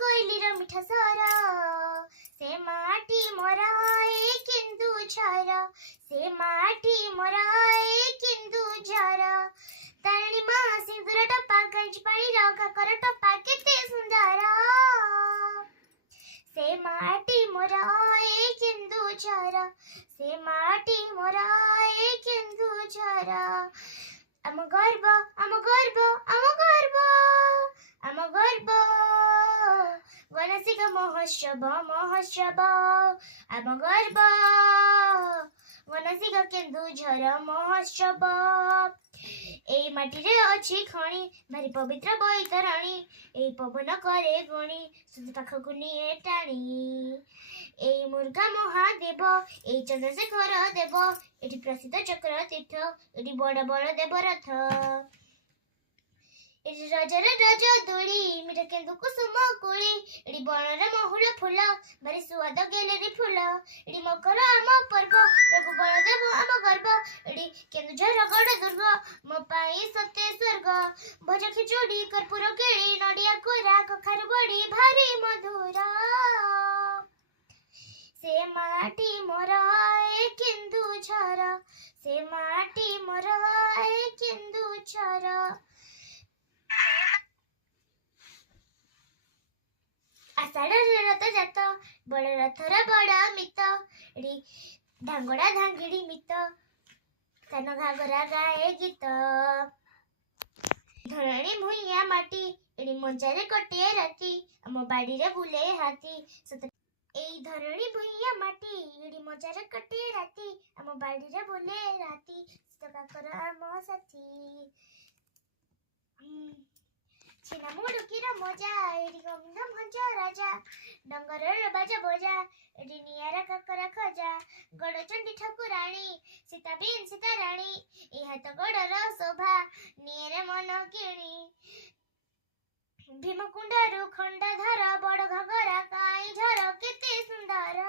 कोइलीर मीठा स्वर से माटी मोराए केन्दुझर से माटी मोराए केन्दुझर तारिणी मा सिंदूर टपा गंज पानी काकर टपा केते सुंदर से माटी मोराए केन्दुझर से माटी मोराए केन्दुझर आम गर्व आम गर्व आम गर्व आम गर्व गणसिक महोत्सव महोत्सव आम गर्व गणसिक केन्दुझर महोत्सव एई माटी रे अछि खणी भारी पवित्र बैतरणी एई पवन करे गुणी सुध पाखकु निये टाणी एई मुर्गा महादेव एई चंद्रशेखर देव एठी प्रसिद्ध चक्र तीर्थ एठी बड़ बड़ देव रथ एठी राजार राज दोली मीठा केन्दु कुसुम कुली एठी बनर महुल फूल भारी सुआद गेलेरी फूल एठी मकर आम पर्व प्रभु बलदेव आम गर्व एठी केन्दुझर गड़ दुर्ग मो पाई सत्य स्वर्ग भज खिचुड़ी कर्पूर केळी नडिया कोरा कखारु बड़ी भारी मधुर से माटी मोराए केन्दुझर से माटी मोराए केन्दुझर आषाढ़ रथ जात बड़ रथर बड़ मित एडी धांगड़ा धांगिड़ी मित कान घागरा गाए गीत धरणी भुइया माटी एडी मंजारे कटिए राती आम बाड़ी रे बुले हाथी एई धरणी भुइया माटी एडी मंजारे कटिए राती आम बाड़ी रे बुले राती काकर आम साथी छिना मुडुकीर मजा एडी गंध भंज राजा डंगर बाजा बजा एडी नियारा काकर खजा गड़चंडी ठाकुराणी सीता बिन सीता राणी ए हाथ गड़र शोभा निये मन किणी भीमकुंडरू खंडधर बड़ घगरा काई झर केते सुंदर